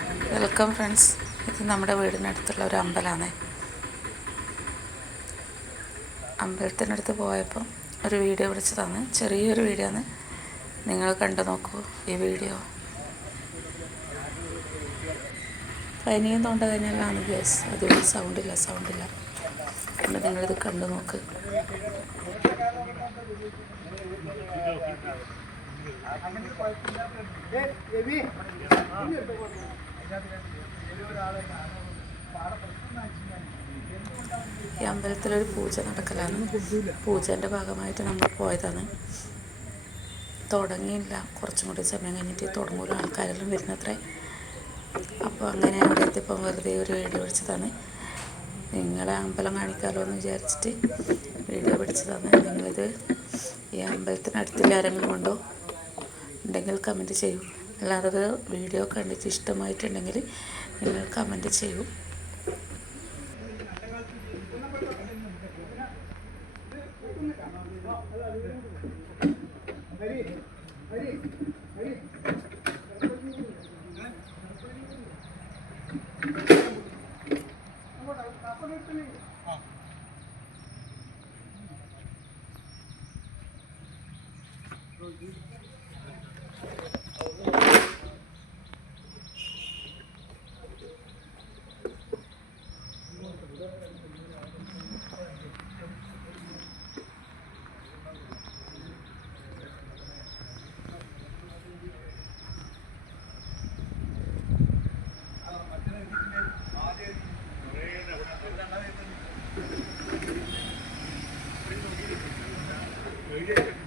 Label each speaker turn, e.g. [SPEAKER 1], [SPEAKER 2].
[SPEAKER 1] Welcome friends. ഇത് നമ്മുടെ വീടിനടുത്തുള്ള ഒരു അമ്പലമാണ് അമ്പലത്തിനടുത്ത് പോയപ്പോൾ ഒരു വീഡിയോ തന്ന് ചെറിയൊരു വീഡിയോ ആണ് നിങ്ങൾ കണ്ടു നോക്കൂ ഈ വീഡിയോ. പനിയും തൊണ്ട കഴിഞ്ഞാലാണ് ഗ്യാസ് അതുകൊണ്ട് സൗണ്ടില്ല സൗണ്ടില്ല അതുകൊണ്ട് നിങ്ങളിത് കണ്ടു നോക്ക്. ഈ അമ്പലത്തിലൊരു പൂജ നടക്കലാണ്. പൂജേന്റെ ഭാഗമായിട്ട് നമ്മൾ പോയതാണ്. തുടങ്ങിയില്ല. കുറച്ചും കൂടി സമയം കഴിഞ്ഞിട്ട് തുടങ്ങൂലും ആൾക്കാരെല്ലാം വരുന്നത്രേ. അപ്പോൾ അങ്ങനെ അവിടെ എത്തിയപ്പോൾ വെറുതെ ഒരു വീഡിയോ പിടിച്ചതാണ്. നിങ്ങളെ അമ്പലം കാണിക്കാമല്ലോ എന്ന് വിചാരിച്ചിട്ട് വീഡിയോ പിടിച്ചതാണ്. നിങ്ങളിത് ഈ അമ്പലത്തിനടുത്തില്ല ആരെങ്കിലും ഉണ്ടോ ഉണ്ടെങ്കിൽ കമന്റ് ചെയ്യൂ അല്ലാതെ വീഡിയോ കണ്ടിട്ട് ഇഷ്ടമായിട്ടുണ്ടെങ്കിൽ നിങ്ങൾ കമന്റ് ചെയ്യൂ Thank you. Gracias.